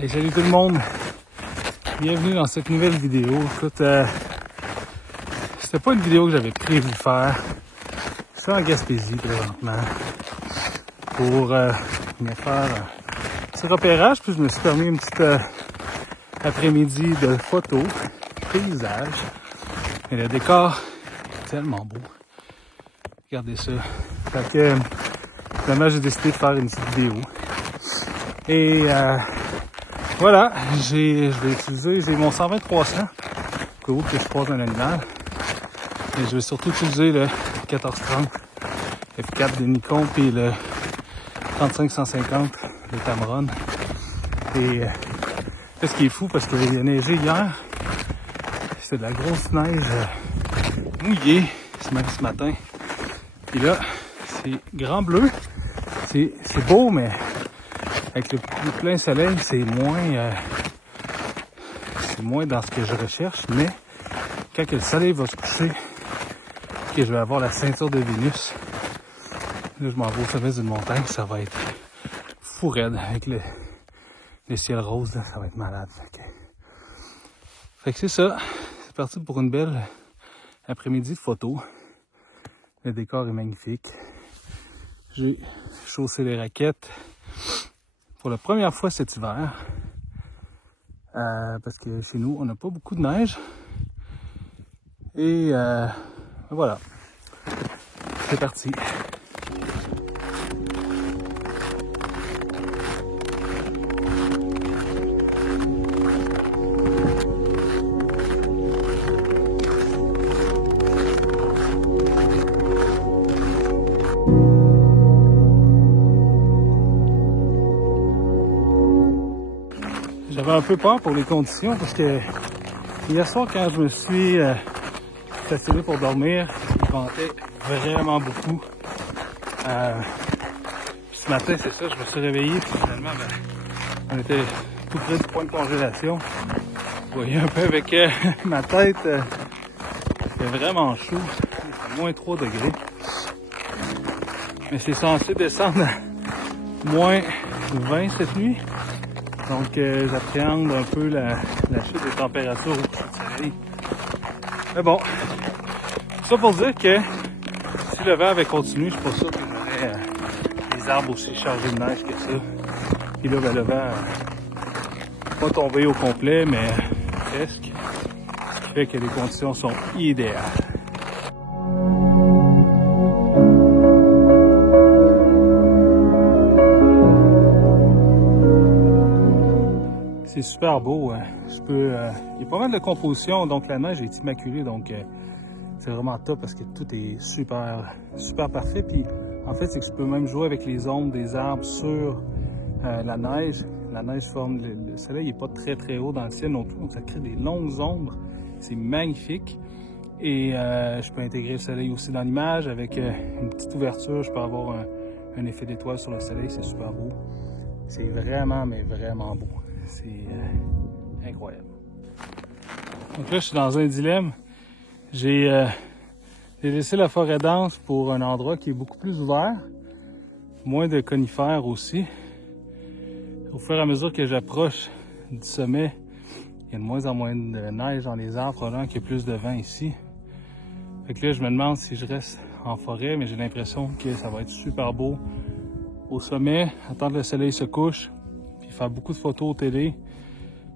Hey, salut tout le monde, bienvenue dans cette nouvelle vidéo. Écoute, c'était pas une vidéo que j'avais prévu de faire. Je suis en Gaspésie présentement pour venir faire un petit repérage, puis je me suis permis une petite après-midi de photos, paysage. Et le décor est tellement beau. Regardez ça. Fait que finalement j'ai décidé de faire une petite vidéo. Et voilà, j'ai mon 120-300 au cas où que je croise un animal. Et je vais surtout utiliser le 1430 F4 de Nikon puis le 35-150 de Tamron. Et ce qui est fou parce qu'il a neigé hier, c'est de la grosse neige mouillée ce matin. Puis là, c'est grand bleu, c'est beau, mais avec le plein soleil, c'est moins dans ce que je recherche, mais quand le soleil va se coucher, que je vais avoir la ceinture de Vénus, là je m'en vais au sommet d'une montagne, ça va être fou raide avec le ciel rose, là, ça va être malade. Fait que c'est ça, c'est parti pour une belle après-midi de photos. Le décor est magnifique. J'ai chaussé les raquettes pour la première fois cet hiver. Parce que chez nous, on n'a pas beaucoup de neige. Et voilà. C'est parti. J'avais un peu peur pour les conditions parce que hier soir, quand je me suis stationné pour dormir, il ventait vraiment beaucoup. Ce matin, c'est ça, je me suis réveillé puis finalement, on était tout près du point de congélation. Vous voyez un peu avec ma tête, c'est vraiment chaud, c'est moins 3 degrés. Mais c'est censé descendre à moins 20 cette nuit. Donc j'appréhende un peu la chute des températures au coucher de soleil. Mais bon, ça pour dire que si le vent avait continué, je suis pas sûr que j'aurais des arbres aussi chargés de neige que ça. Puis là, le vent pas tombé au complet, mais presque. Ce qui fait que les conditions sont idéales. C'est super beau, hein. Il y a pas mal de composition, donc la neige est immaculée, donc c'est vraiment top parce que tout est super parfait. Puis en fait, c'est que tu peux même jouer avec les ombres des arbres sur la neige. La neige forme, le soleil n'est pas très haut dans le ciel non plus, donc ça crée des longues ombres. C'est magnifique. Et je peux intégrer le soleil aussi dans l'image avec une petite ouverture. Je peux avoir un effet d'étoile sur le soleil, c'est super beau. C'est vraiment, mais vraiment beau. C'est incroyable. Donc là, je suis dans un dilemme. J'ai laissé la forêt dense pour un endroit qui est beaucoup plus ouvert. Moins de conifères aussi. Au fur et à mesure que j'approche du sommet, il y a de moins en moins de neige dans les arbres, probablement qu'il y a plus de vent ici. Fait que là, je me demande si je reste en forêt, mais j'ai l'impression que ça va être super beau au sommet, attendre que le soleil se couche, puis faire beaucoup de photos télé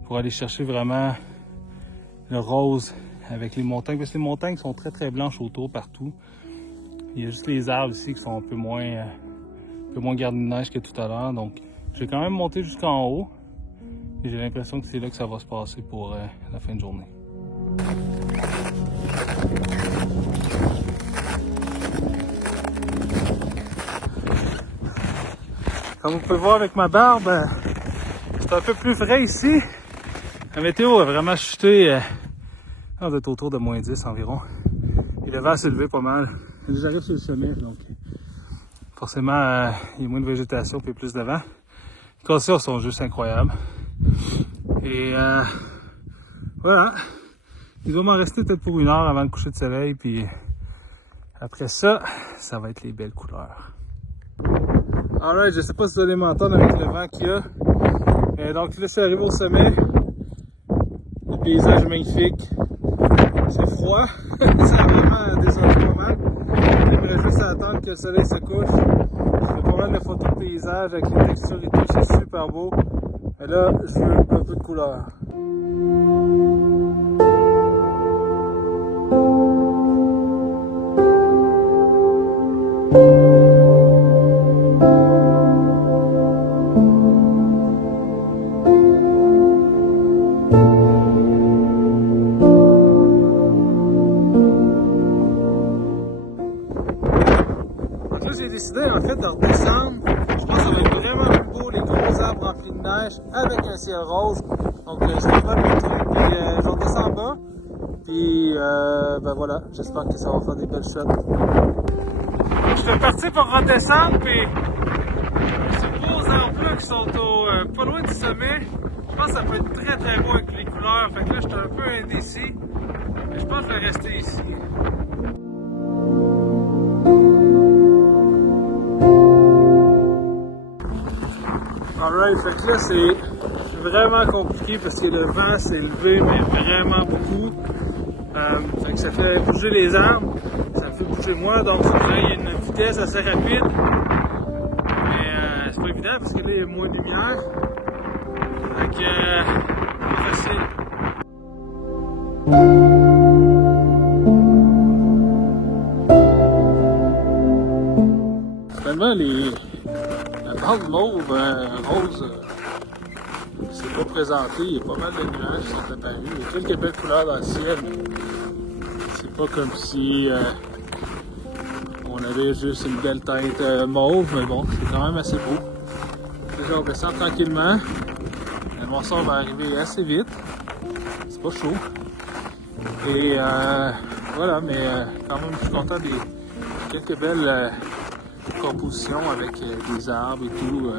pour aller chercher vraiment le rose avec les montagnes, parce que les montagnes sont très blanches autour, partout. Il y a juste les arbres ici qui sont un peu moins gardés de neige que tout à l'heure, donc je vais quand même monter jusqu'en haut, et j'ai l'impression que c'est là que ça va se passer pour la fin de journée. Comme vous pouvez voir avec ma barbe, c'est un peu plus frais ici. La météo a vraiment chuté. On doit être autour de moins 10 environ. Et le vent s'est levé pas mal. J'arrive sur le sommet, donc forcément, il y a moins de végétation et plus de vent. Les conditions sont juste incroyables. Et voilà. Il doit m'en rester peut-être pour 1 heure avant le coucher de soleil. Puis après ça, ça va être les belles couleurs. Alright, je sais pas si vous allez m'entendre avec le vent qu'il y a. Donc là, c'est arrivé au sommet. Le paysage est magnifique. C'est froid. Ça a vraiment descendu pas mal. J'aimerais juste attendre que le soleil se couche. Je fais pas mal de photos de paysage avec les textures et tout. C'est super beau. Mais là, je veux un peu de couleur. J'ai décidé en fait de redescendre. Je pense que ça va être vraiment plus beau, les gros arbres remplis de neige avec un ciel rose. Donc je dévoile le truc, puis je redescends en bas. Puis ben voilà, j'espère que ça va faire des belles shots. Je suis parti pour redescendre, puis ces beaux arbres-là qui sont pas loin du sommet, je pense que ça peut être très très beau avec les couleurs. Fait que là, je suis un peu indécis, mais je pense que je vais rester ici. Alright, fait que là c'est vraiment compliqué parce que le vent s'est levé, mais vraiment beaucoup. Fait que ça fait bouger les arbres, ça me fait bouger moi, donc il y a une vitesse assez rapide. Mais c'est pas évident parce que là il y a moins de lumière. Fait que c'est facile. Finalement, la bande mauve rose c'est pas présenté, il y a pas mal de nuages qui sont apparus. Il y a quelques belles couleurs dans le ciel, mais c'est pas comme si on avait juste une belle teinte mauve, mais bon, c'est quand même assez beau. Déjà on descend tranquillement. Le moisson va arriver assez vite. C'est pas chaud. Et voilà, mais quand même je suis content des quelques belles composition avec des arbres et tout.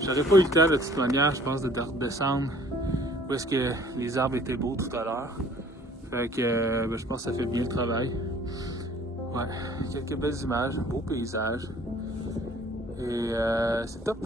J'aurais pas eu le temps de toute manière, je pense, de redescendre où est-ce que les arbres étaient beaux tout à l'heure. Fait que ben, je pense que ça fait bien le travail. Ouais, quelques belles images, un beau paysage. Et c'est top!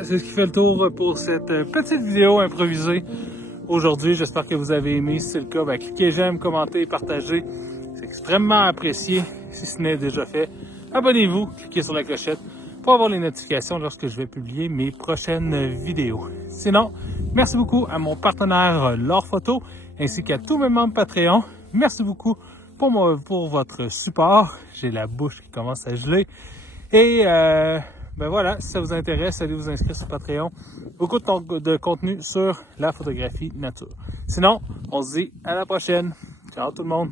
C'est ce qui fait le tour pour cette petite vidéo improvisée aujourd'hui. J'espère que vous avez aimé. Si c'est le cas, ben, cliquez j'aime, commentez, partagez. C'est extrêmement apprécié si ce n'est déjà fait. Abonnez-vous, cliquez sur la clochette pour avoir les notifications lorsque je vais publier mes prochaines vidéos. Sinon, merci beaucoup à mon partenaire Laure Photo ainsi qu'à tous mes membres Patreon. Merci beaucoup pour votre support. J'ai la bouche qui commence à geler. Et ben voilà, si ça vous intéresse, allez vous inscrire sur Patreon. Beaucoup de contenu sur la photographie nature. Sinon, on se dit à la prochaine. Ciao tout le monde!